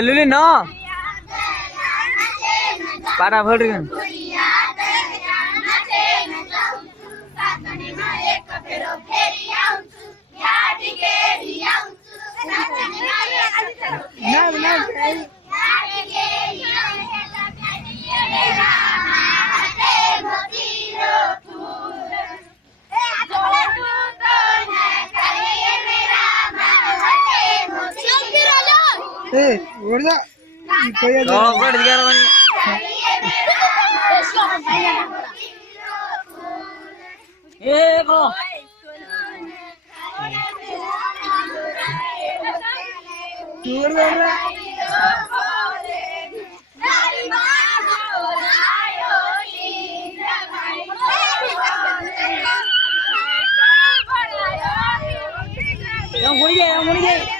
Lili no. Para ભડગન. Gorda. Kalau gue di sekarang ini. Kok. Gorda. Yang boleh.